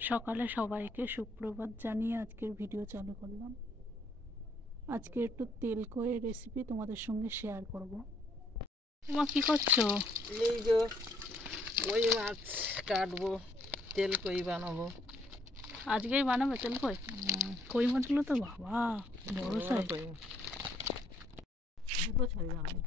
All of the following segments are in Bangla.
সকালে সবাইকে সুপ্রভাত জানিয়ে আজকের ভিডিও চালু করলাম। আজকে একটু তেল কয়ে রেসিপি তোমাদের সঙ্গে শেয়ার করব। তোমার কি করছো? এই যে কই মাছ কাটবো, তেল কই বানাবো। আজকেই বানাবে তেল কই? কই মাছগুলো তো বাবা বড় সাইজ। কই দুটো ছড়ি বানাবো।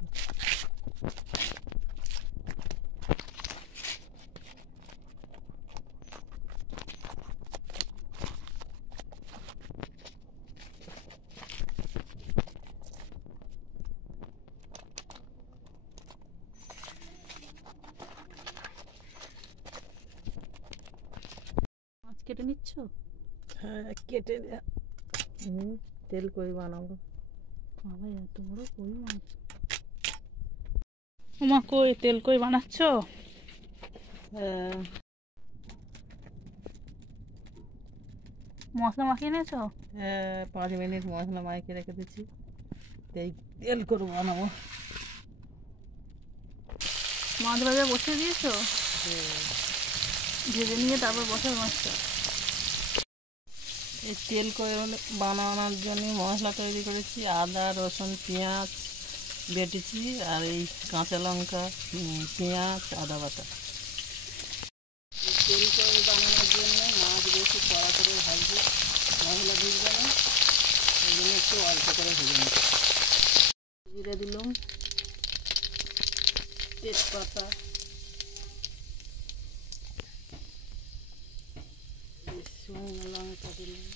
মাছ কেটে নিচ্ছ? হ্যাঁ, কেটে তেল কই বানাবো। বাবা এত বড় কই মাছ! তোমা কই তেল কই বানাচ্ছ? হ্যাঁ। মশলা মাখিয়ে নিয়েছো? হ্যাঁ, 5 মিনিট মশলা মাখিয়ে রেখে দিচ্ছি। এই তেল করে বানাবো। মাছ ভাজা বসিয়ে দিয়েছো? ভেজে নিয়ে তারপর বসার মাছটা। এই তেল কই বানানোর জন্য মশলা তৈরি করেছি। আদা, রসুন, পেঁয়াজ বেটেছি, আর এই কাঁচা লঙ্কা, পেঁয়াজ, আদা বাটা। তেল কই বানানোর জন্য মাছ বেশি কড়া করে ভাজবো, মশলা ঢুকবে না, এই জন্য একটু অল্প করে ভেজে নেব। জিরে দিলাম, তেজপাতা, শুকনো লঙ্কা দিলাম,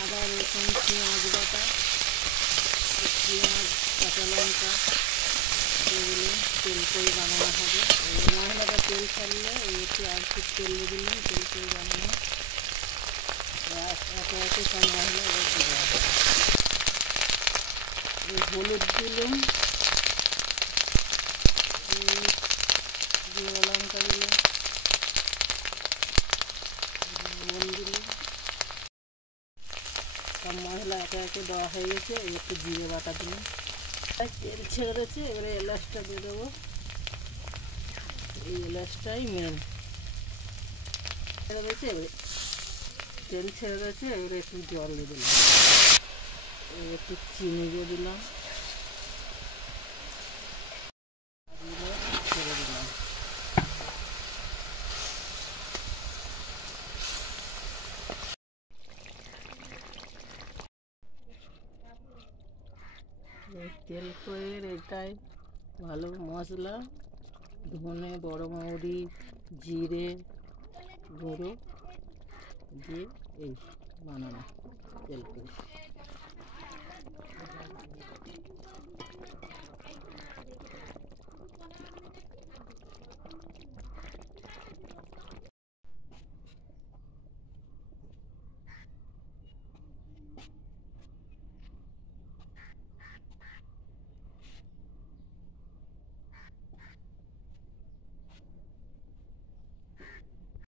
আদা রসুন পেঁয়াজ বাটা, পেঁয়াজ কাঁচা লঙ্কা এগুলো তেল কই বানানো হবে। এই মশলাটা তেল ছাড়লে একটু আর একটু তেল দিলাম, তেল কই বানানো একে একে সব মশলা এবার দেওয়া হবে। এই হলুদ দিলাম, জিরে লঙ্কা দিলাম, নুন দিলাম, সব মশলা একে একে দেওয়া হয়ে গেছে। একটু জিরে বাটা দিলাম, তেল ছেড়েছে। এবারে এলাচটা দিয়ে দেবো। এই এলাচটাই মেন ছেড়ে দিয়েছে। এবারে তেল ছেড়ে দিয়েছে, এবারে একটু জল দিয়ে দিলাম, একটু চিনি দিয়ে দিলাম, ছেড়ে দিলাম। এই তেল কইয়ের এটাই ভালো মশলা। ধনে, বড় মৌরি, জিরে গুঁড়ো দিয়ে এই বানানো তেল কই।